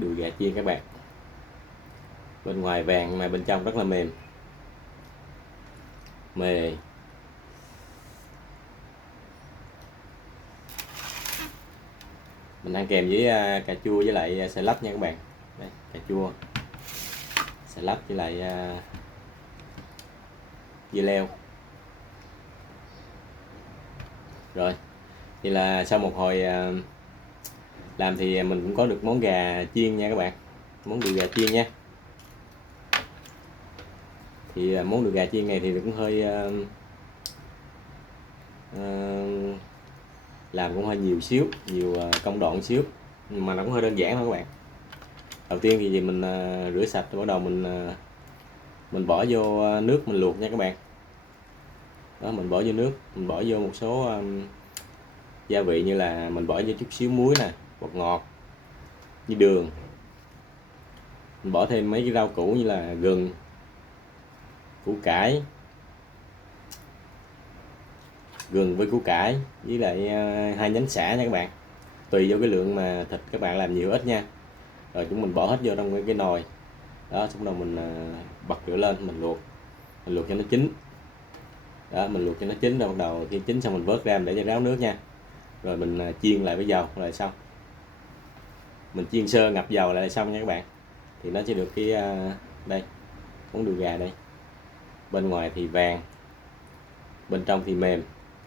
Đùi gà chiên các bạn, bên ngoài vàng mà bên trong rất là mềm mề. Mình ăn kèm với cà chua với lại xà lách nha các bạn. Đây, cà chua, xà lách với lại dưa leo. Rồi thì là sau một hồi làm thì mình cũng có được món gà chiên nha các bạn, món đùi gà chiên nha. Thì món đùi gà chiên này thì cũng hơi làm cũng hơi nhiều xíu, nhiều công đoạn xíu, nhưng mà nó cũng hơi đơn giản thôi các bạn. Đầu tiên thì mình rửa sạch rồi bắt đầu mình bỏ vô nước mình luộc nha các bạn. Đó, mình bỏ vô nước, mình bỏ vô một số gia vị như là mình bỏ vô chút xíu muối nè, bột ngọt, như đường. Mình bỏ thêm mấy cái rau củ như là gừng, củ cải, gừng với củ cải với lại 2 nhánh sả nha các bạn. Tùy vô cái lượng mà thịt các bạn làm nhiều ít nha. Rồi chúng mình bỏ hết vô trong cái nồi. Đó, xong rồi mình bật lửa lên, mình luộc cho nó chín. Đó, mình luộc cho nó chín rồi bắt đầu khi chín xong mình vớt ra để cho ráo nước nha. Rồi mình chiên lại với dầu là xong. Mình chiên sơ ngập dầu lại là xong nha các bạn. Thì nó sẽ được cái đây, món đùi gà đây. Bên ngoài thì vàng, bên trong thì mềm.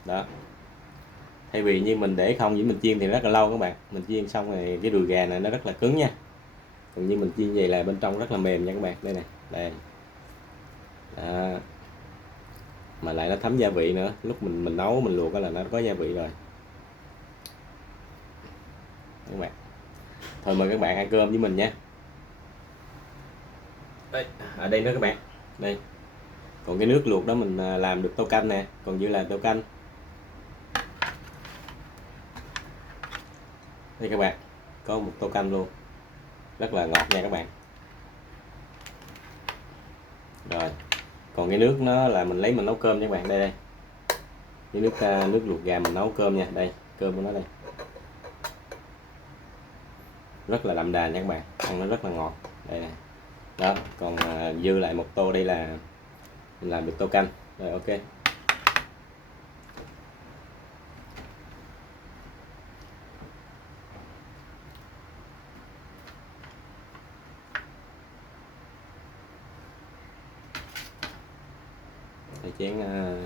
Đó. Thay vì như mình để không, với mình chiên thì rất là lâu các bạn. Mình chiên xong rồi cái đùi gà này nó rất là cứng nha. Còn như mình chiên vậy là bên trong rất là mềm nha các bạn. Đây này, đây. Đó. Mà lại nó thấm gia vị nữa, lúc mình nấu mình luộc là nó có gia vị rồi các bạn. Thôi mời các bạn ăn cơm với mình nha. Đây, ở đây nữa các bạn, đây còn cái nước luộc đó mình làm được tô canh nè, còn dư là tô canh đây các bạn, có một tô canh luôn, rất là ngọt nha các bạn. Rồi còn cái nước nó là mình lấy mình nấu cơm nha các bạn. Đây đây, cái nước luộc gà mình nấu cơm nha. Đây cơm của nó đây, rất là đậm đà nha các bạn, ăn nó rất là ngọt. Đây này. Đó, còn dư lại một tô đây là mình làm được tô canh rồi. Ok, để chén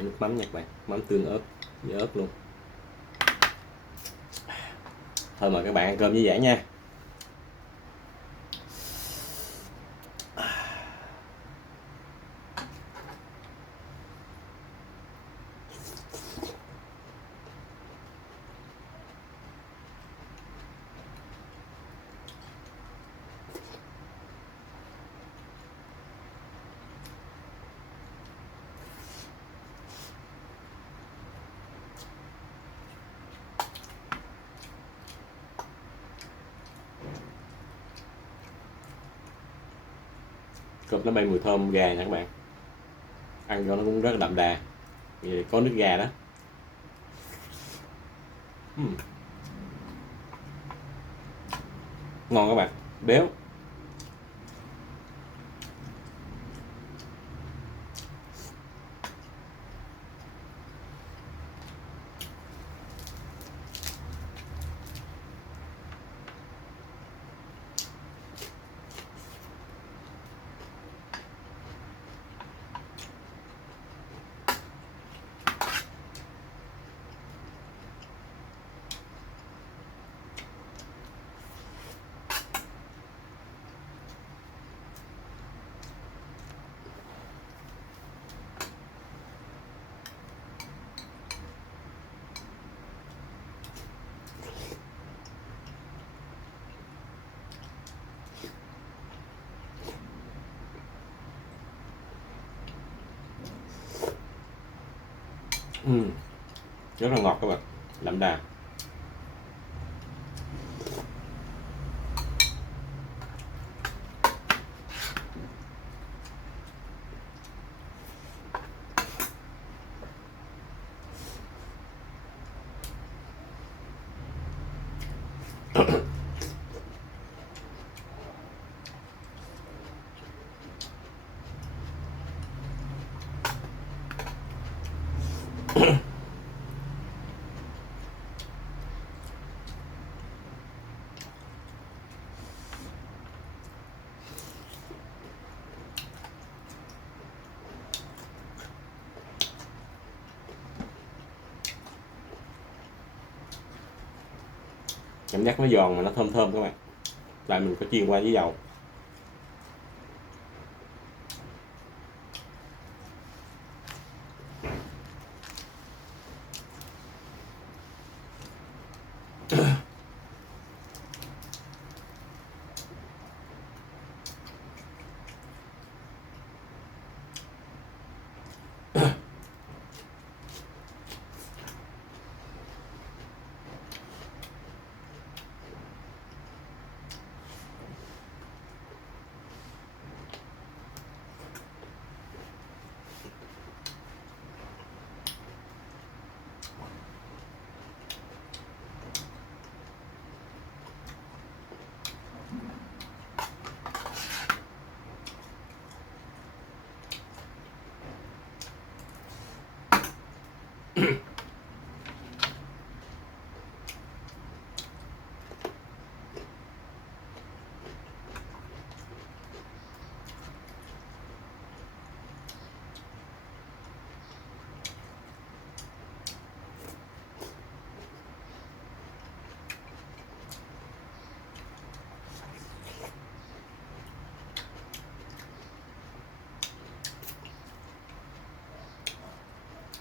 nước mắm nha các bạn, mắm tương ớt với ớt luôn. Thôi mời các bạn ăn cơm với giải nha. Cơm nó bay mùi thơm gà nha các bạn, ăn cho nó cũng rất là đậm đà vì có nước gà đó. Ngon các bạn, béo. Rất là ngọt các bạn, đậm đà. cảm giác nó giòn mà nó thơm thơm các bạn. Lại mình có chiên qua với dầu.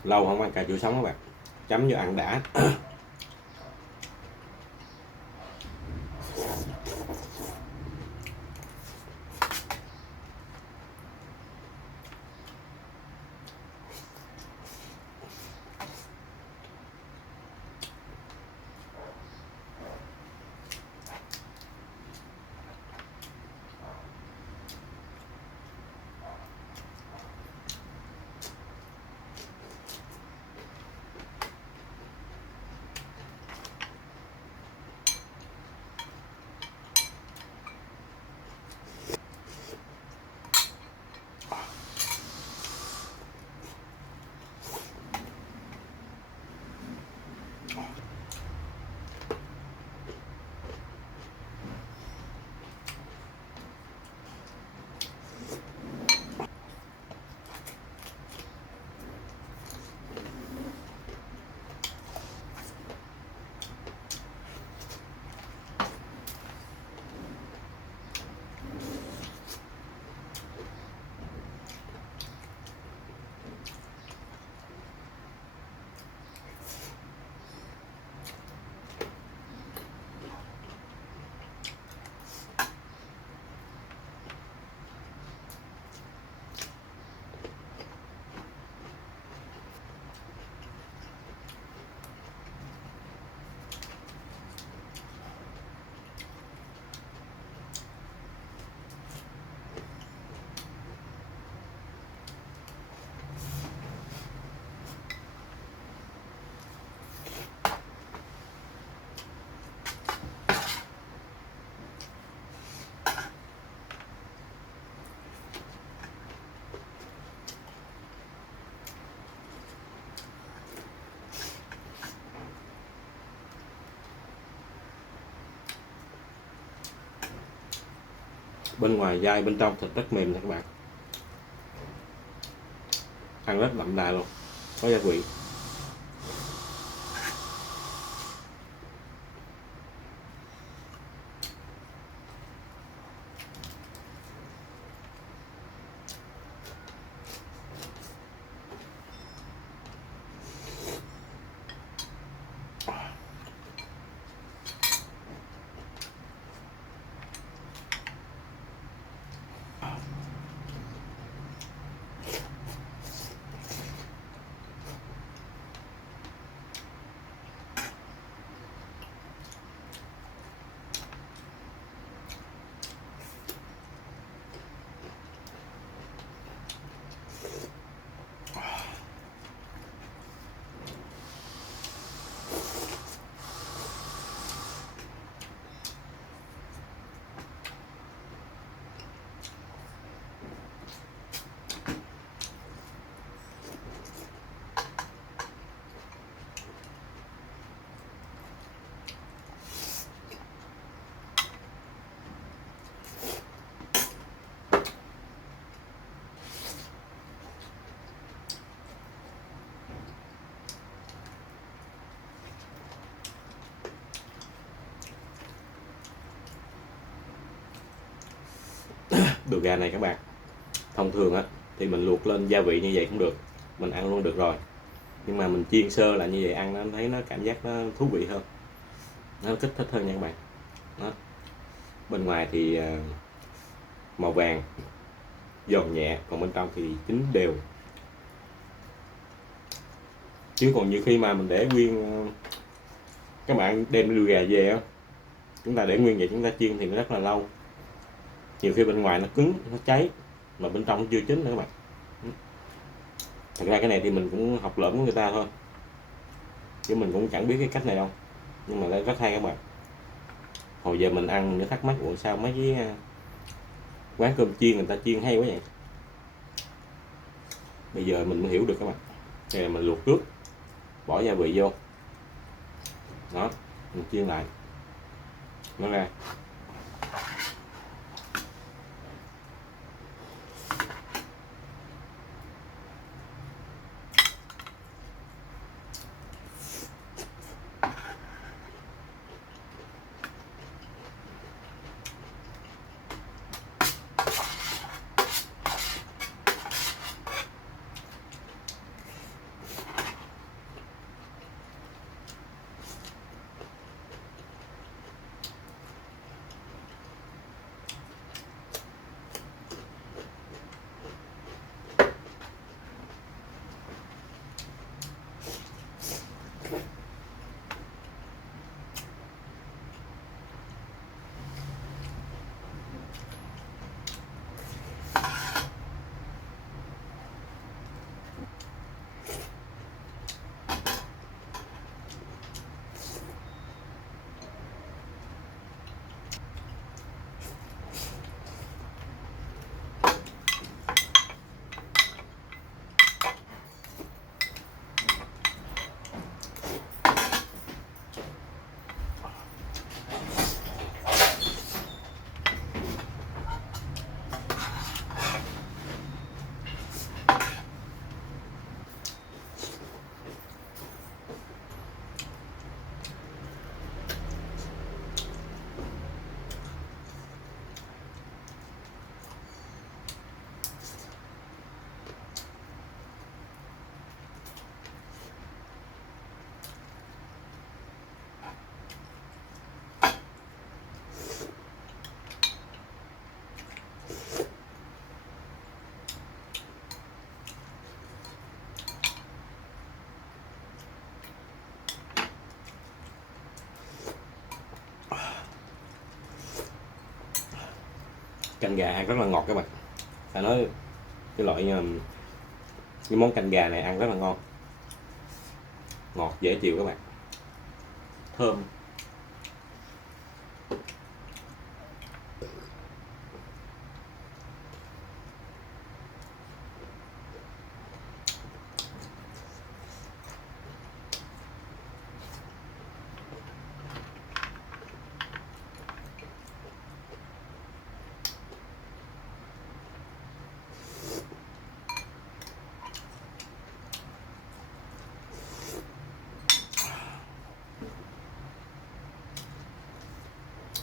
Lâu không ăn cà chua sống các bạn, chấm vô ăn đã. Bên ngoài dai, bên trong thịt rất mềm nha các bạn, ăn rất đậm đà luôn, có gia vị. Đùi gà này các bạn, thông thường á thì mình luộc lên gia vị như vậy cũng được, mình ăn luôn được rồi, nhưng mà mình chiên sơ lại như vậy ăn nó thấy nó cảm giác nó thú vị hơn, nó kích thích hơn nha các bạn. Đó. Bên ngoài thì màu vàng giòn nhẹ, còn bên trong thì chín đều. Chứ còn như khi mà mình để nguyên các bạn đem đùi gà về á, chúng ta để nguyên vậy chúng ta chiên thì nó rất là lâu, nhiều khi bên ngoài nó cứng nó cháy mà bên trong chưa chín nữa các bạn. Thật ra cái này thì mình cũng học lỡm của người ta thôi, chứ mình cũng chẳng biết cái cách này đâu, nhưng mà rất hay các bạn. Hồi giờ mình ăn nó thắc mắc ủa sao mấy cái quán cơm chiên người ta chiên hay quá vậy, bây giờ mình mới hiểu được các bạn. Đây là mình luộc trước, bỏ gia vị vô, đó mình chiên lại nó ra. Canh gà ăn rất là ngọt các bạn, phải nói cái loại cái món canh gà này ăn rất là ngon, ngọt dễ chịu các bạn, thơm.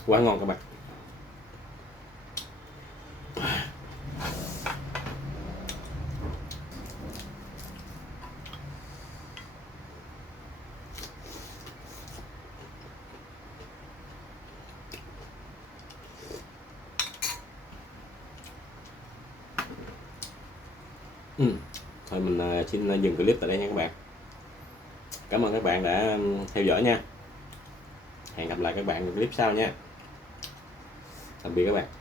Quá ngon các bạn. Thôi mình xin dừng clip tại đây nha các bạn. Cảm ơn các bạn đã theo dõi nha. Hẹn gặp lại các bạn ở clip sau nha. Tạm biệt các bạn.